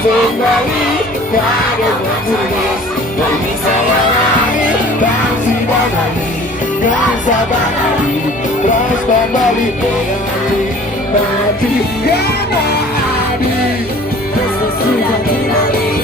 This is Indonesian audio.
kembali pada menulis bagi sayang kasih dan lagi dan sabar lagi terus kembali dengan mati karena adik sudah kembali